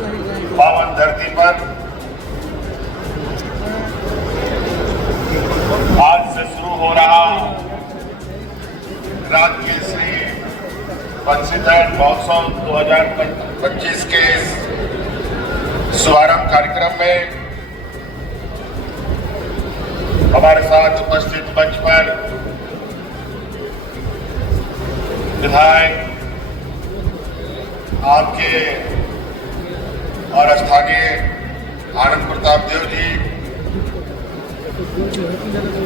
पावन धरती पर आज से शुरू हो रहा राज्य श्री बंसीधर महोत्सव 2025 के शुभारंभ कार्यक्रम में हमारे साथ उपस्थित मंच पर विधायक आपके और स्थानीय आनंद प्रताप देव जी,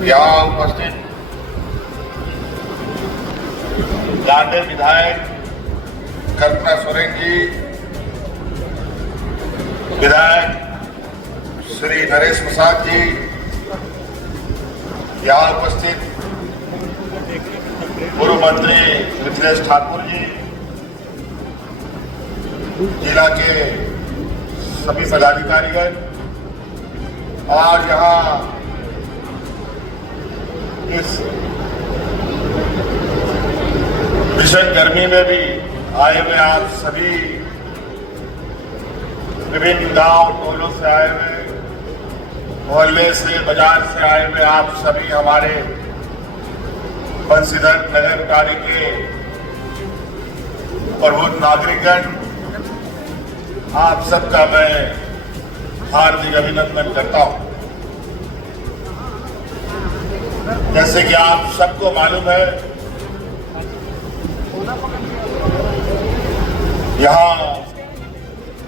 यहाँ उपस्थित लाडले विधायक कल्पना सोरेन जी, विधायक श्री नरेश प्रसाद जी, यहाँ उपस्थित पूर्व मंत्री मिथिलेश ठाकुर जी, जिला के सभी पदाधिकारीगण और यहाँ इस भीषण गर्मी में भी आए हुए आप सभी, विभिन्न गांव टोलों से आए हुए, मोहल्ले से, बाजार से आए हुए आप सभी हमारे बंसीधर नगर कार्य के प्रबुद्ध नागरिकगण, आप सबका मैं हार्दिक अभिनंदन करता हूं। जैसे कि आप सबको मालूम है, यहाँ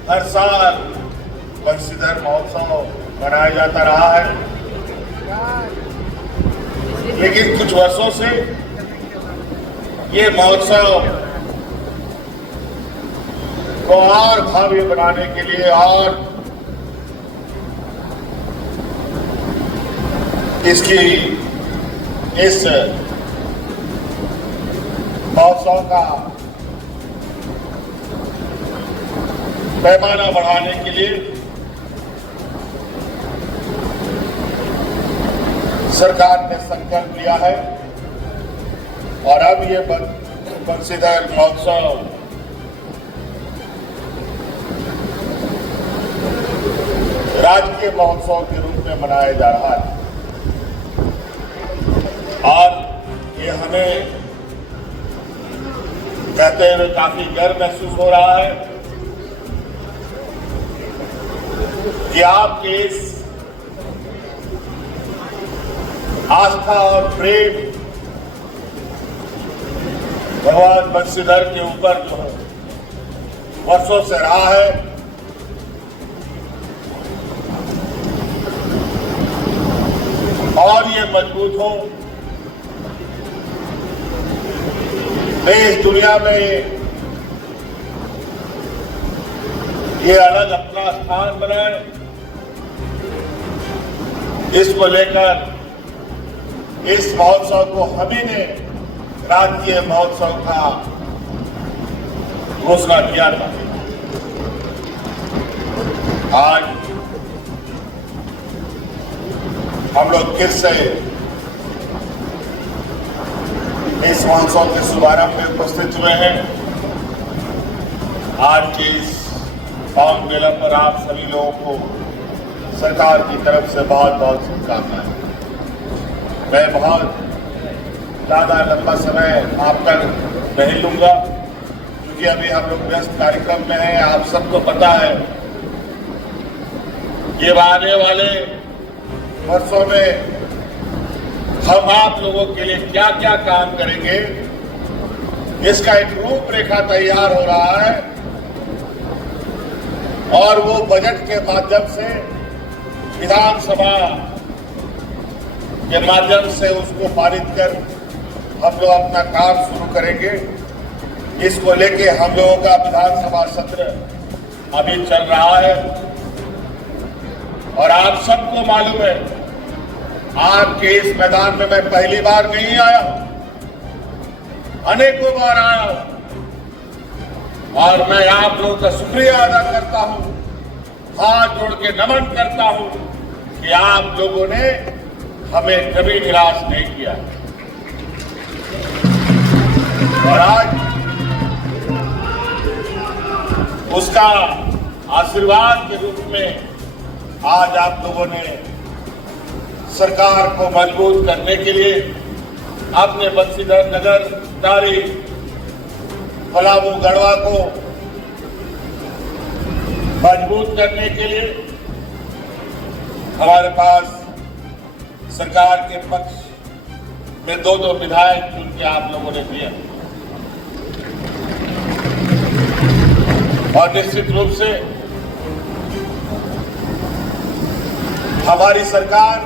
हर साल बंसीधर महोत्सव मनाया जाता रहा है, लेकिन कुछ वर्षों से ये महोत्सव को और भव्य बनाने के लिए और इसकी इस महोत्सव का पैमाना बढ़ाने के लिए सरकार ने संकल्प लिया है और अब ये बंसीधर महोत्सव राजकीय महोत्सव के रूप में मनाया जा रहा है और ये हमें कहते हुए काफी गर्व महसूस हो रहा है कि आपके इस आस्था और प्रेम भगवान बंसीधर के ऊपर जो वर्षों से रहा है, और ये मजबूत हो, देश दुनिया में ये अलग अपना स्थान बनाए, इसको लेकर इस महोत्सव को हम ही ने राजकीय महोत्सव का घोषणा किया था। आज हम लोग फिर से इस महोत्सव के शुभारंभ में उपस्थित हुए हैं। आज के इस पावन मेला पर आप सभी लोगों को सरकार की तरफ से बहुत बहुत शुभकामनाएं। मैं बहुत ज्यादा लंबा समय आपका नहीं लूंगा, क्योंकि अभी हम लोग व्यस्त कार्यक्रम में हैं। आप सबको पता है ये आने वाले वर्षों में हम आप लोगों के लिए क्या क्या काम करेंगे, इसका एक रूपरेखा तैयार हो रहा है और वो बजट के माध्यम से, विधानसभा के माध्यम से उसको पारित कर हम लोग अपना काम शुरू करेंगे। इसको लेके हम लोगों का विधानसभा सत्र अभी चल रहा है और आप सबको मालूम है, आपके इस मैदान में मैं पहली बार नहीं आया, अनेकों बार आया और मैं आप लोगों का शुक्रिया अदा करता हूं, हाथ जोड़ के नमन करता हूं कि आप लोगों ने हमें कभी निराश नहीं किया। और आज उसका आशीर्वाद के रूप में आज आप लोगों ने सरकार को मजबूत करने के लिए अपने बंशीधर नगर, टारी, पलामू, गढ़वा को मजबूत करने के लिए हमारे पास सरकार के पक्ष में दो विधायक चुन के आप लोगों ने दिए और निश्चित रूप से हमारी सरकार,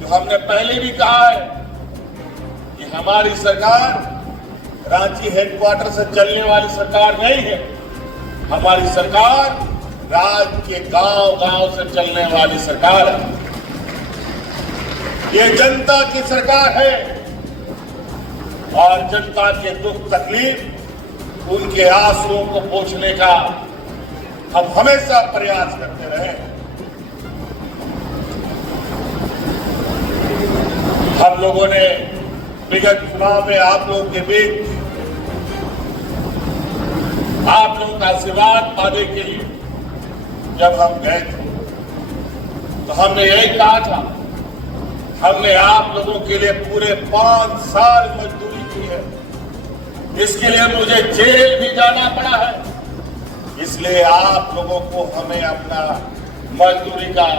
जो हमने पहले भी कहा है कि हमारी सरकार रांची हेडक्वार्टर से चलने वाली सरकार नहीं है। हमारी सरकार राज्य के गांव-गांव से चलने वाली सरकार है। ये जनता की सरकार है और जनता के दुख तकलीफ, उनके आंसुओं को पोंछने का हम हमेशा प्रयास करते रहे। हम लोगों ने विगत चुनाव में आप लोगों के बीच आप लोगों का आशीर्वाद पाने के लिए जब हम गए थे तो हमने यही कहा था, हमने आप लोगों के लिए पूरे 5 साल मजदूरी की है। इसके लिए मुझे जेल भी जाना पड़ा है। इसलिए आप लोगों को हमें अपना मजदूरी का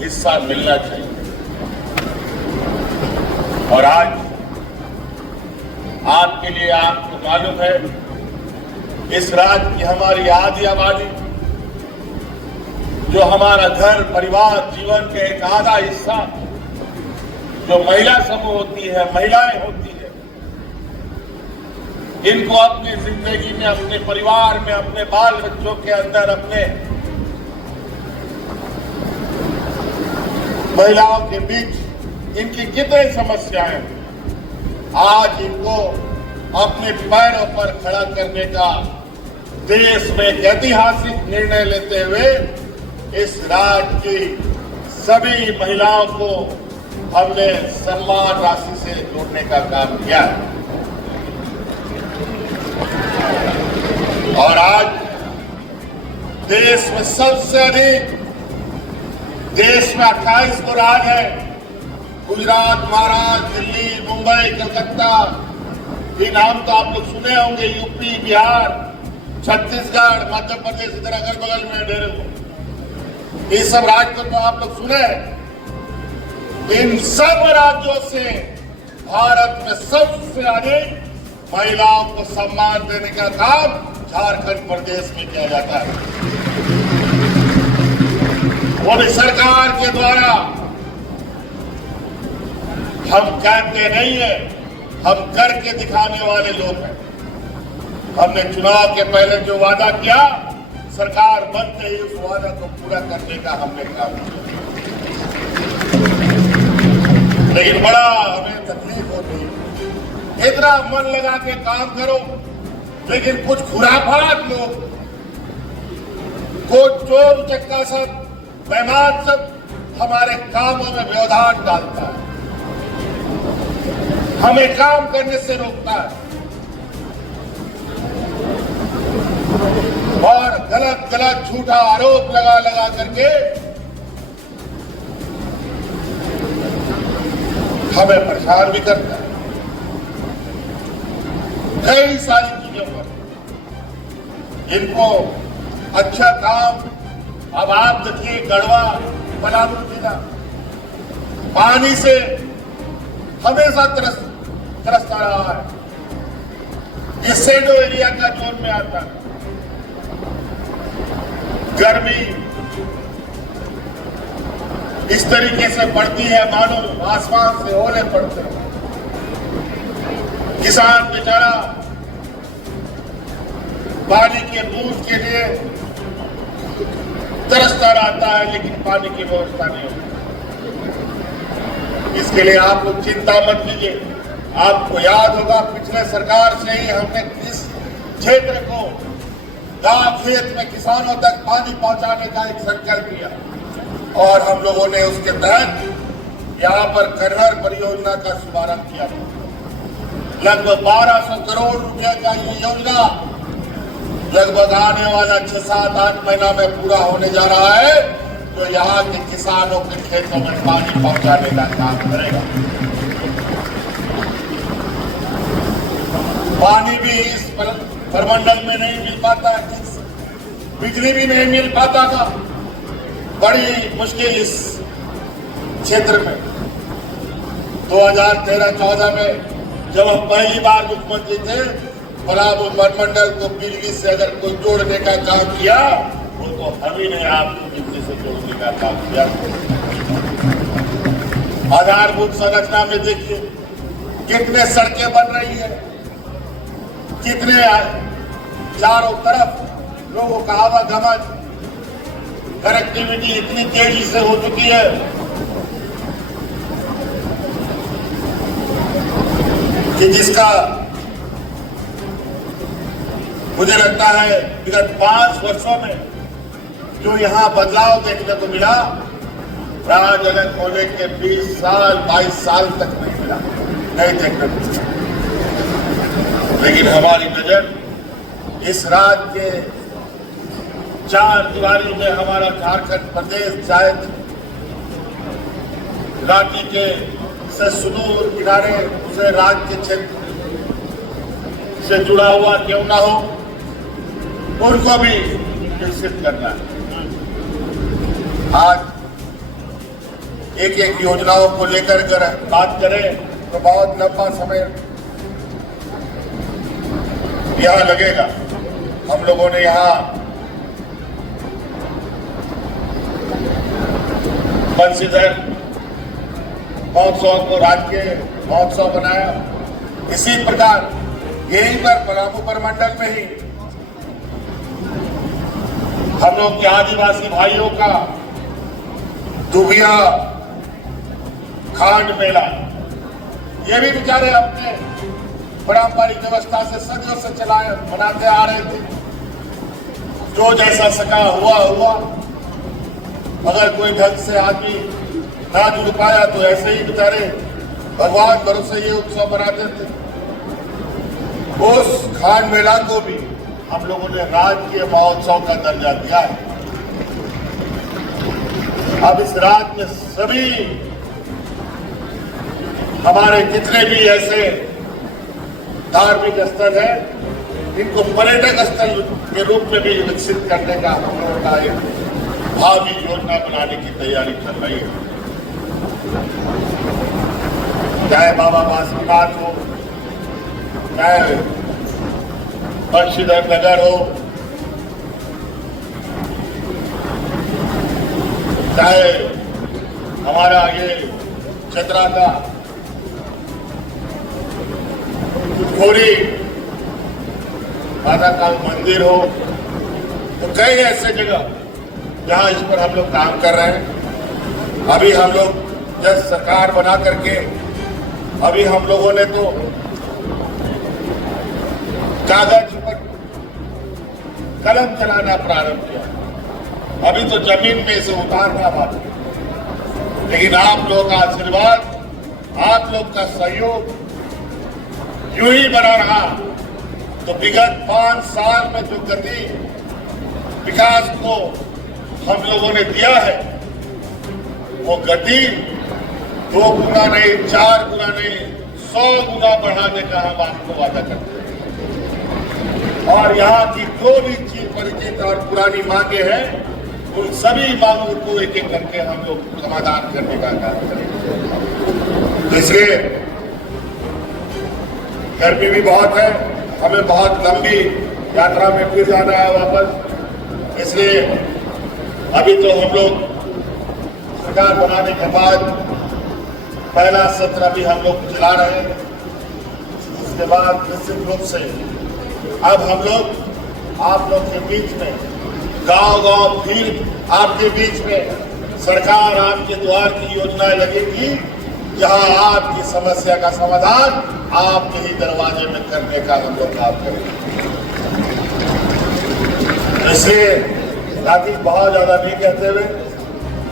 हिस्सा मिलना चाहिए। और आज आपके लिए, आपको मालूम है, इस राज्य की हमारी आधी आबादी, जो हमारा घर परिवार जीवन के एक आधा हिस्सा जो महिला समूह होती है, महिलाएं होती है, इनको अपनी जिंदगी में, अपने परिवार में, अपने बाल बच्चों के अंदर, अपने महिलाओं के बीच इनकी कितनी समस्याएं, आज इनको अपने पैरों पर खड़ा करने का देश में एक ऐतिहासिक निर्णय लेते हुए इस राज्य की सभी महिलाओं को हमने सम्मान राशि से जोड़ने का काम किया। और आज देश में सबसे अधिक, देश में 28 को राज्य है, गुजरात, महाराष्ट्र, दिल्ली, मुंबई, कलकत्ता, ये नाम तो आप लोग सुने होंगे, यूपी, बिहार, छत्तीसगढ़, मध्य प्रदेश, इधर अगल बगल में ढेर, ये सब राज्य को तो आप लोग सुने। इन सब राज्यों से भारत में सबसे अधिक महिलाओं को सम्मान देने का काम झारखंड प्रदेश में किया जाता है। वो भी सरकार के द्वारा। हम कहते नहीं है, हम करके दिखाने वाले लोग हैं। हमने चुनाव के पहले जो वादा किया, सरकार बनते ही उस वादा को पूरा करने का हमने काम किया। लेकिन बड़ा हमें तकलीफ होती है, इतना मन लगा के काम करो, लेकिन कुछ खुराफात लोग, कुछ चोर चक्का सब, बेईमान सब हमारे कामों में व्यवधान डालता है, हमें काम करने से रोकता है और गलत गलत झूठा आरोप लगा लगा करके हमें परेशान भी करता है कई सारी चीजों पर। इनको अच्छा काम, अब आप देखिए गढ़वा, पलामू जिला पानी से हमेशा त्रस्त आ रहा है। ये शेडो एरिया का जोन में आता है। गर्मी इस तरीके से पड़ती है मानो आसमान से ओले पड़ते हैं। किसान बेचारा पानी के बूंद के लिए तरसता रहता है, लेकिन पानी की व्यवस्था नहीं होती। इसके लिए आप लोग चिंता मत कीजिए। आपको याद होगा पिछले सरकार से ही हमने इस क्षेत्र को गांव खेत में किसानों तक पानी पहुंचाने का एक संकल्प लिया और हम लोगों ने उसके तहत यहाँ पर खरहर परियोजना का शुभारंभ किया। लगभग 1200 करोड़ रुपए का ये योजना लगभग आने वाला 6, 7, 8 महीना में पूरा होने जा रहा है, तो यहाँ के किसानों के खेतों में पानी पहुंचाने का काम करेगा। पानी भी इस प्रमंडल में नहीं मिल पाता, बिजली भी नहीं मिल पाता था, बड़ी मुश्किल इस क्षेत्र में। 2013-14 में जब हम पहली बार मुख्यमंत्री थे, पलामू प्रमंडल को बिजली से अगर कोई जोड़ने का काम किया, वो तो हम ही ने आपको बिजली से जोड़ने का काम किया। आधारभूत संरचना में देखिए कितने सड़कें बन रही है, कितने चारों तरफ लोगों का आवागमन, कनेक्टिविटी इतनी तेजी से हो चुकी है कि जिसका मुझे लगता है विगत 5 वर्षों में जो यहाँ बदलाव देखने को मिला, राजनक होने के 20 साल 22 साल तक नहीं मिला, नहीं देखने को मिला। लेकिन हमारी नजर इस राज्य के 4 दीवारी में हमारा झारखंड प्रदेश शायद राज्य के से सुदूर किनारे उसे राज्य के क्षेत्र से जुड़ा हुआ क्यों ना हो, उनको भी विकसित करना है। आज एक योजनाओं को लेकर अगर बात करें तो बहुत लंबा समय यहाँ लगेगा। हम लोगों ने यहाँ बंशीधर महोत्सव को राजकीय महोत्सव बनाया। इसी प्रकार यहीं पर पलामू प्रमंडल में ही हम लोग के आदिवासी भाइयों का दुबिया खांड मेला, ये भी बेचारे अपने पारंपरिक व्यवस्था से सदियों से चलाए बनाते आ रहे थे। जो जैसा सका हुआ, अगर कोई ढंग से आदमी ना जुड़ पाया तो ऐसे ही बेचारे भगवान भरोसे ये उत्सव मनाते थे। उस खान मेला को भी हम लोगों ने राजकीय महोत्सव का दर्जा दिया है। अब इस राज्य में सभी हमारे जितने भी ऐसे धार्मिक स्थल है, इनको पर्यटक स्थल के रूप में भी विकसित करने का हम लोगों का एक भावी योजना बनाने की तैयारी चल रही है। चाहे बाबा बासुकीनाथ हो, चाहे बंशीधर नगर हो, चाहे हमारा ये चतरा का खोरी माता का मंदिर हो, तो कई ऐसे जगह जहां इस पर हम लोग काम कर रहे हैं। अभी हम लोग जब सरकार बना करके अभी हम लोगों ने तो कागज पर कलम चलाना प्रारंभ किया, अभी तो जमीन में से उतारना बाकी है। लेकिन आप लोग का आशीर्वाद, आप लोग का सहयोग यूं ही बना रहा तो विगत 5 साल में जो गति विकास को हम लोगों ने दिया है, वो गति 2 गुना नहीं, 4 गुना नहीं, 100 गुना बढ़ाने का हम आपको वादा करते हैं। और यहाँ की जो भी चीज परिचित और पुरानी मांगे हैं, उन सभी मांगों को एक एक करके हम लोग समाधान करने का कार्य करेंगे। इसलिए गर्मी भी बहुत है, हमें बहुत लंबी यात्रा में फिर जाना है वापस। इसलिए अभी तो हम लोग सरकार बनाने के बाद पहला सत्र अभी हम लोग चला रहे हैं। उसके बाद निश्चित रूप से अब हम लोग आप लोग के बीच में गांव-गांव फिर आपके बीच में सरकार आपके द्वार की योजनाएं लगेगी, जहां आपकी समस्या का समाधान आपके ही दरवाजे में करने का हम लोग काम करेंगे। इसलिए साथी बहुत ज्यादा नहीं कहते हुए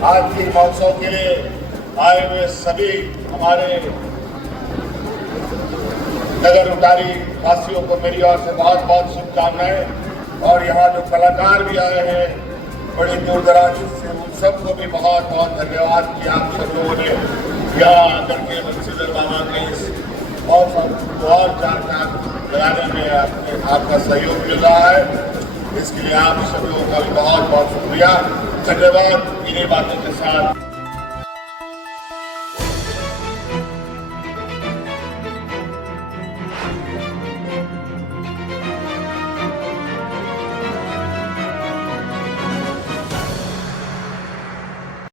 आज के महोत्सव के लिए आए हुए सभी हमारे नगर उटारी वासियों को मेरी ओर से बहुत बहुत शुभकामनाएं। और यहाँ जो कलाकार भी आए हैं बड़े दूर दराज से, उन सबको भी बहुत बहुत धन्यवाद कि आप सब लोगों ने यहाँ आकर के बंसीधर बाबा के इस मौसम और चार चांद लगाने में आपका सहयोग मिल रहा है। इसके लिए आप सब लोगों का भी बहुत बहुत शुक्रिया, धन्यवाद। इन्हीं बातों के साथ